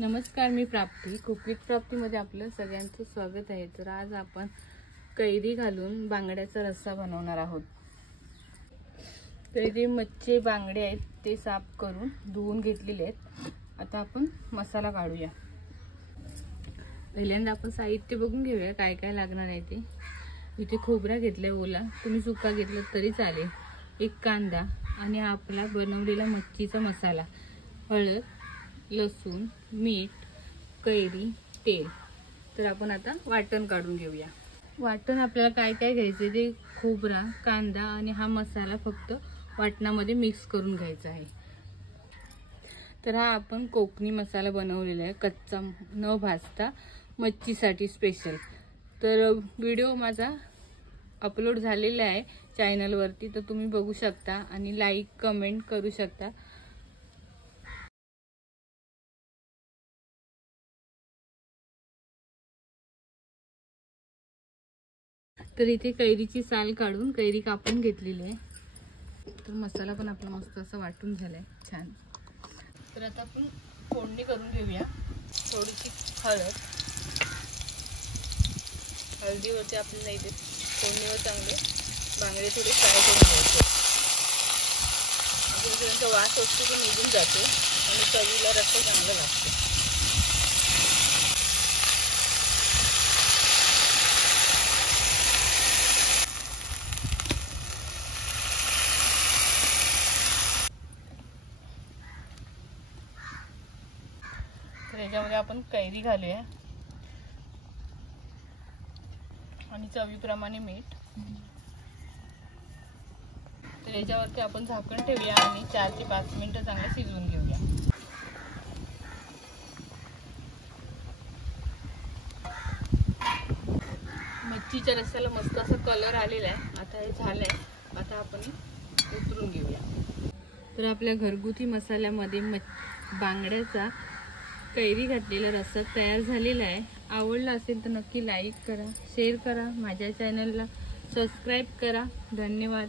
नमस्कार, मी प्राप्ती. Cook with प्राप्तीमध्ये आपलं सगळ्यांचं स्वागत आहे. तर आज आपण कैरी घालून बांगड्याचा रस्सा बनवणार आहोत. तर इथे मच्छी बांगडे आहेत, ते साफ करून धुवून घेतलेले आहेत. आता आपण मसाला काढूया. पहिल्यांदा आपण साहित्य बघून घेऊया काय काय लागणार आहे ते. इथे खोबरा घेतलाय ओला, तुम्ही सुका घेतला तरी चालेल. एक कांदा आणि आपला बनवलेला मच्छीचा मसाला, हळद, लसूण, मीठ, कैरी, तेल. तर आपण आता वाटण काढून घेऊया. वाटण आपल्याला काय काय घ्यायचं ते खोबरा, कांदा आणि हा मसाला फक्त वाटणामध्ये मिक्स करून घ्यायचा आहे. तर हा आपण कोकणी मसाला बनवलेला आहे, कच्चा न भाजता, मच्छीसाठी स्पेशल. तर व्हिडिओ माझा अपलोड झालेला आहे चॅनलवरती, तर तुम्ही बघू शकता आणि लाईक कमेंट करू शकता. तर इथे कैरीची साल काढून कैरी कापून घेतलेली आहे. तर मसाला पण आपला मस्त असा वाटून झालाय छान. तर आता आपण फोडणी करून घेऊया. थोडीशी हळदीवरती आपल्याला इथे फोडणीवर चांगले बांगडे थोडे फ्राय करून घ्यायचे. म्हणजे त्यांचा वास असतो तो निघून जातो आणि चवीला रस्सा चांगला लागतो. तर याच्यामध्ये आपण कैरी घालूया आणि चवीप्रमाणे मीठ. तर याच्यावरती आपण झाकण ठेवूया आणि 4 ते 5 मिनिटं चांगलं शिजवून घेऊया. मच्छीच्या रस्स्याला मस्त असा कलर आलेला आहे. आता हे झालंय, आता आपण उतरून घेऊया. तर आपल्या घरगुती मसाल्यामध्ये बांगड्याचा कैरी घातलेला रस्सा तयार झालेला आहे. आवडला असेल तर नक्की लाईक करा, शेअर करा, माझ्या चॅनलला सबस्क्राईब करा. धन्यवाद.